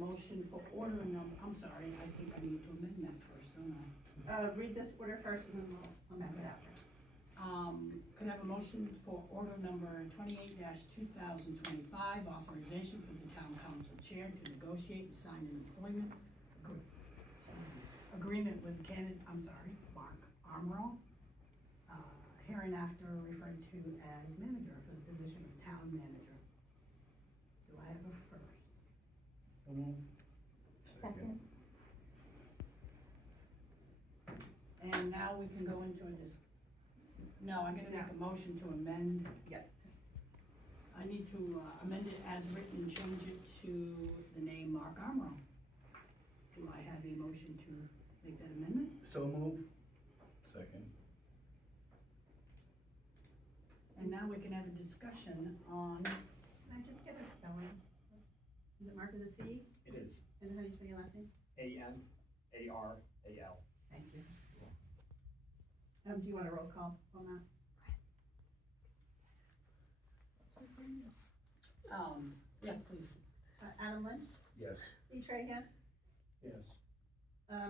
motion for order number, I'm sorry, I think I need to amend that first, don't I? Read this order first and then we'll amend it after. Could I have a motion for order number 28-2025, authorization for the town council chair to negotiate and sign an employment agreement with Mark Armstrong, hereinafter referred to as manager for the position of town manager. Do I have a first? So moved. Second. And now we can go into no, I'm gonna make a motion to amend. Yep. I need to amend it as written and change it to the name Mark Armstrong. Do I have a motion to make that amendment? So moved. Second. And now we can have a discussion on, Can I just get a spelling? Is it Mark with a C? It is And how do you spell your last name? AMARAL. Thank you. Do you want a roll call on that? yes, please. Adam Lynch, Yes. E. Trahan, Yes.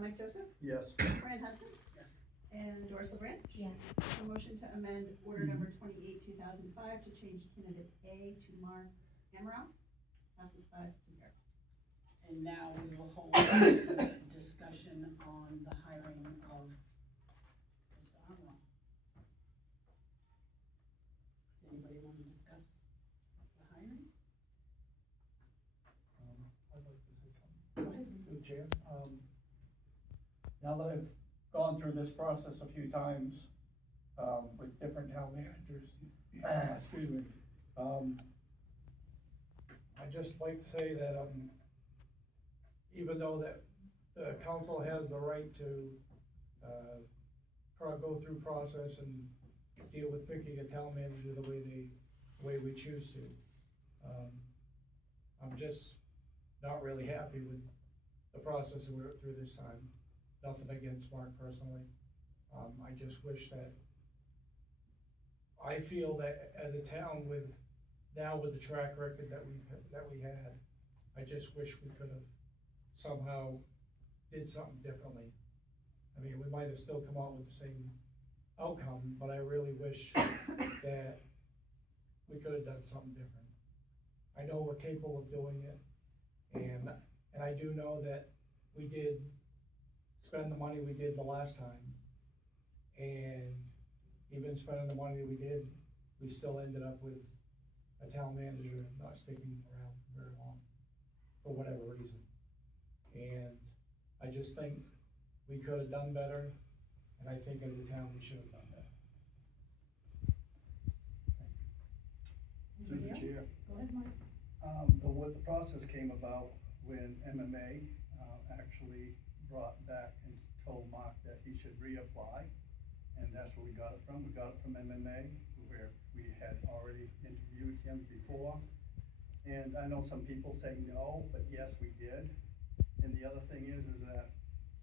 Mike Joseph, Yes. Fran Hudson. Yes. And Doris LeBranch. Yes. A motion to amend order number 28-2005 to change candidate A to Mark Amaral. Passes 5-0. And now we will hold a discussion on the hiring of Mr. Armstrong. Does anybody want to discuss the hiring? I'd like to say something. Go ahead. Through the chair. Now that I've gone through this process a few times, with different town managers, excuse me, I'd just like to say that, even though that the council has the right to, go through process and deal with picking a town manager the way we choose to, I'm just not really happy with the process that we're through this time. Nothing against Mark personally. I just wish that, I feel that as a town with the track record that we had, I just wish we could have somehow did something differently. I mean, we might have still come out with the same outcome, but I really wish that we could have done something different. I know we're capable of doing it, and I do know that we did spend the money we did the last time, and even spending the money we did, we still ended up with a town manager not sticking around very long, for whatever reason. And I just think we could have done better, and I think as a town, we should have done better. Through the chair. Go ahead, Mike. The process came about when MMA actually brought back and told Mark that he should reapply, and that's where we got it from. We got it from MMA, where we had already interviewed him before. And I know some people say no, but yes, we did. And the other thing is that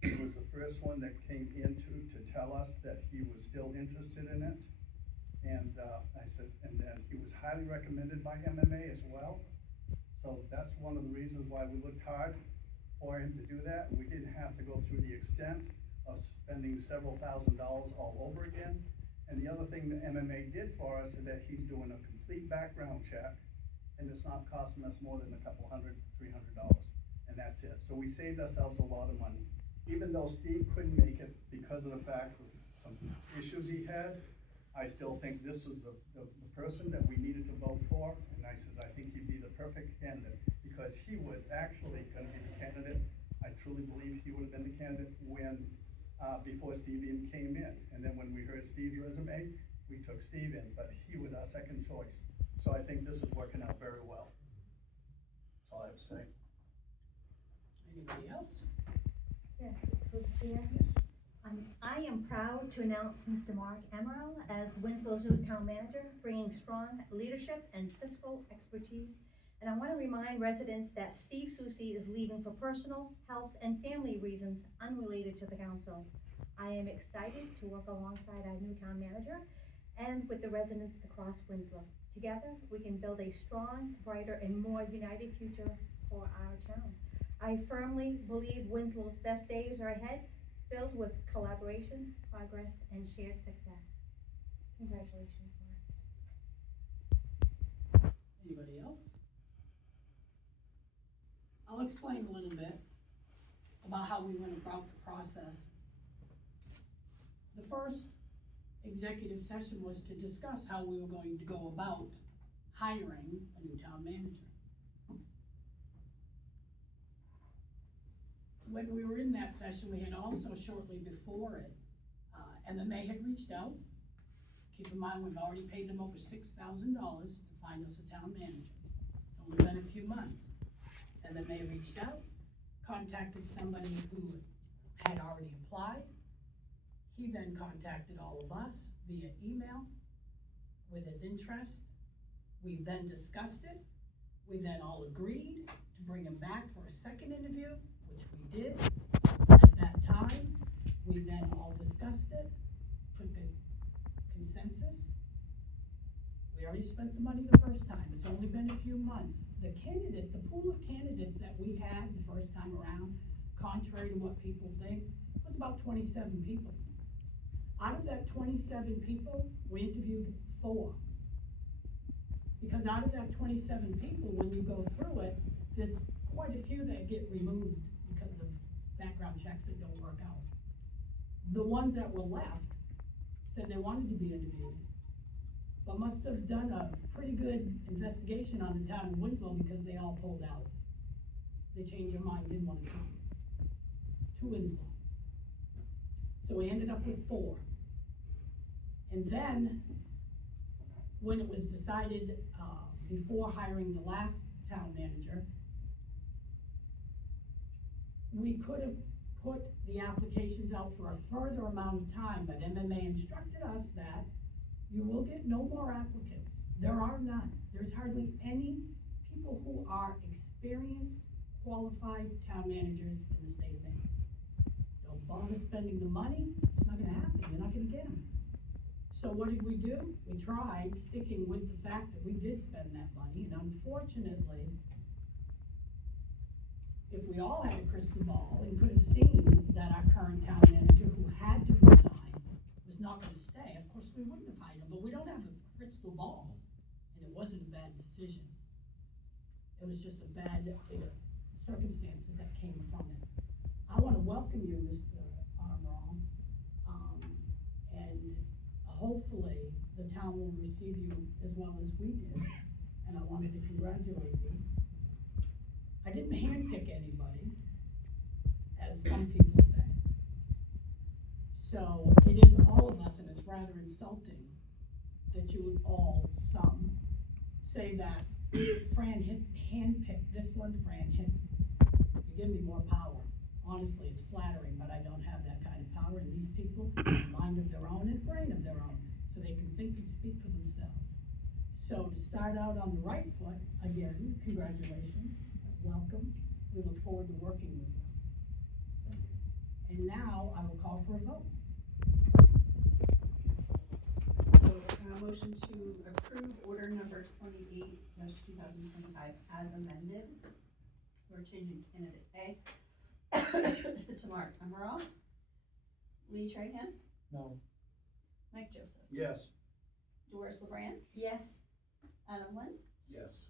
he was the first one that came into to tell us that he was still interested in it. And I said, and then he was highly recommended by MMA as well. So that's one of the reasons why we looked hard for him to do that. We didn't have to go through the extent of spending several $1,000s all over again. And the other thing that MMA did for us is that he's doing a complete background check, and it's not costing us more than a couple $100, $300, and that's it. So we saved ourselves a lot of money. Even though Steve couldn't make it because of the fact of some issues he had, I still think this was the person that we needed to vote for, and I said, I think he'd be the perfect candidate, because he was actually gonna be the candidate. I truly believe he would have been the candidate when, before Steve even came in. And then when we heard Steve's resume, we took Steve in, but he was our second choice. So I think this is working out very well. That's all I have to say. Anybody else? Yes, through the chair. I am proud to announce Mr. Mark Amaral as Winslow's new town manager, bringing strong leadership and fiscal expertise. And I want to remind residents that Steve Susi is leaving for personal, health, and family reasons unrelated to the council. I am excited to work alongside our new town manager and with the residents across Winslow. Together, we can build a strong, brighter, and more united future for our town. I firmly believe Winslow's best days are ahead, filled with collaboration, progress, and shared success. Congratulations, Mark. Anybody else? I'll explain a little bit about how we went about the process. The first executive session was to discuss how we were going to go about hiring a new town manager. When we were in that session, we had also shortly before it, MMA had reached out. Keep in mind, we've already paid them over $6,000 to find us a town manager. It's only been a few months. MMA reached out, contacted somebody who had already applied. He then contacted all of us via email with his interest. We then discussed it. We then all agreed to bring him back for a second interview, which we did. At that time, we then all discussed it, took a consensus. We already spent the money the first time. It's only been a few months. The pool of candidates that we had the first time around, contrary to what people think, was about 27 people. Out of that 27 people, we interviewed 4. Because out of that 27 people, when you go through it, there's quite a few that get removed because of background checks that don't work out. The ones that were left said they wanted to be interviewed, but must have done a pretty good investigation on the town of Winslow because they all pulled out. They changed their mind, didn't want to come to Winslow. So we ended up with 4. And then, when it was decided, before hiring the last town manager, we could have put the applications out for a further amount of time, but MMA instructed us that you will get no more applicants. There are none. There's hardly any people who are experienced, qualified town managers in the state of Maine. Don't bother spending the money. It's not gonna happen. You're not gonna get them. So what did we do? We tried sticking with the fact that we did spend that money, and unfortunately, if we all had a crystal ball and could have seen that our current town manager who had to resign was not gonna stay, of course we wouldn't have hired him, but we don't have a crystal ball, and it wasn't a bad decision. It was just a bad circumstances that came from it. I wanna welcome you, Mr. Armstrong, and hopefully the town will receive you as well as we did, and I wanted to congratulate you. I didn't handpick anybody, as some people say. So it is all of us, and it's rather insulting that you would all, some, say that Fran handpicked this one, Fran hit. You give me more power. Honestly, it's flattering, but I don't have that kind of power, and these people have a mind of their own and brain of their own, so they can think and speak for themselves. So to start out on the right foot, again, congratulations, welcome. We look forward to working with you. And now I will call for a vote. So, motion to approve order number 28/2025 as amended. We're changing candidate A to Mark Emerald. Lee Trahan, No. Mike Joseph, Yes. Doris LeBrand, Yes. Adam Lynn, Yes.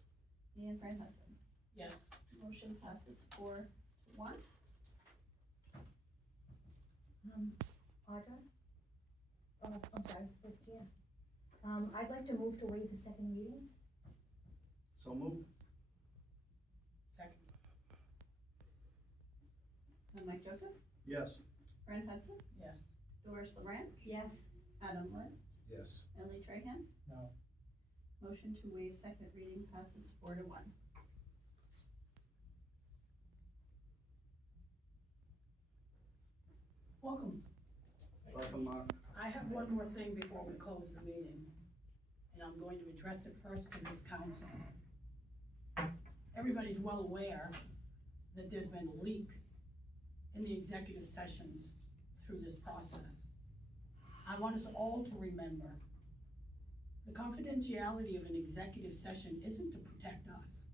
and Fran Hudson. Yes. Motion passes 4-1. Audra? I'm sorry, yeah. I'd like to move to waive the second reading. So moved. Second. And Mike Joseph, Yes. Fran Hudson, Yes. Doris LeBrand, Yes. Adam Lynn, Yes. and Lee Trahan. No. Motion to waive second reading passes 4-1. Welcome. Welcome, Mark. I have one more thing before we close the meeting, and I'm going to address it first to this council. Everybody's well aware that there's been a leak in the executive sessions through this process. I want us all to remember, the confidentiality of an executive session isn't to protect us.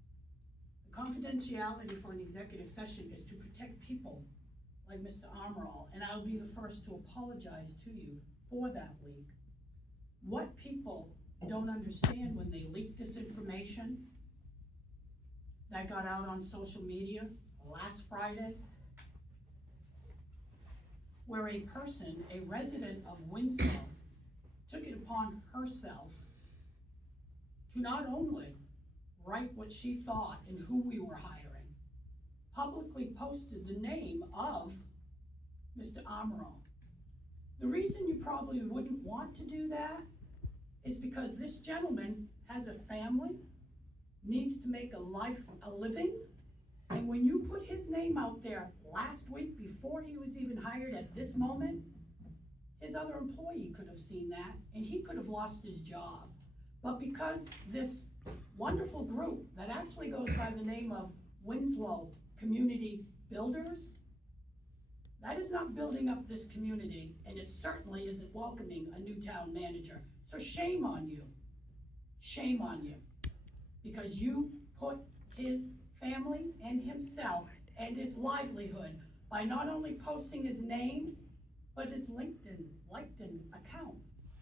Confidentiality for an executive session is to protect people like Mr. Amaral, and I'll be the first to apologize to you for that leak. What people don't understand when they leak this information that got out on social media last Friday, where a person, a resident of Winslow, took it upon herself to not only write what she thought and who we were hiring, publicly posted the name of Mr. Amaral. The reason you probably wouldn't want to do that is because this gentleman has a family, needs to make a living, and when you put his name out there last week before he was even hired at this moment, his other employee could have seen that and he could have lost his job. But because this wonderful group that actually goes by the name of Winslow Community Builders, that is not building up this community, and it certainly isn't welcoming a new town manager. So shame on you. Shame on you. Because you put his family and himself and his livelihood by not only posting his name, but his LinkedIn account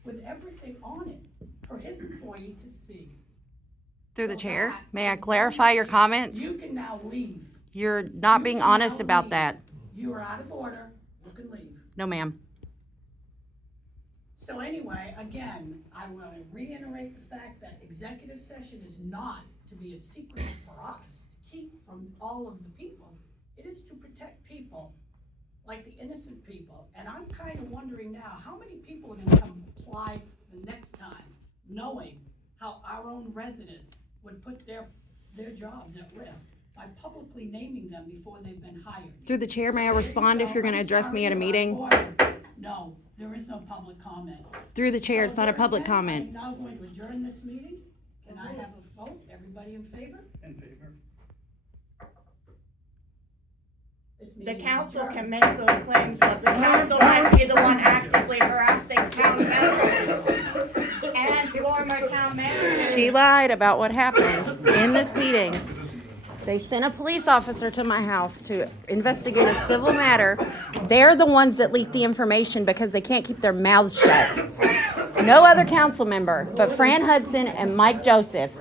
with everything on it for his employee to see. Through the So chair, that may I is clarify your bullshit. comments? You can now leave. You're not You being can honest now about leave. that. You are out of order. You can leave. No, ma'am. So anyway, again, I want to reiterate the fact that executive session is not to be a secret for us, to keep from all of the people. It is to protect people, like the innocent people. And I'm kind of wondering now, how many people are going to come apply the next time, knowing how our own residents would put their jobs at risk by publicly naming them before they've been hired. Through the chair, may I respond if you're going to address me at a meeting? No, there is no public comment. Through the chair, it's not a public So, comment. I'm now going to adjourn this meeting. Can I have a vote? Everybody in favor? In favor? This The meeting is council adjourned. can make those claims, but the council might be the one actively harassing town members and former town managers. She lied about what happened in this meeting. They sent a police officer to my house to investigate a civil matter. They're the ones that leaked the information because they can't keep their mouths shut. No other council member but Fran Hudson and Mike Joseph.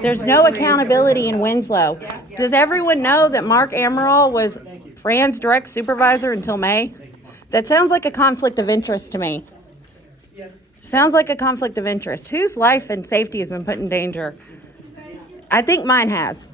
There's no accountability in Winslow. Does everyone know that Mark Amaral was Fran's direct supervisor until May? That sounds like a conflict of interest to me. Sounds like a conflict of interest. Whose life and safety has been put in danger? I think mine has.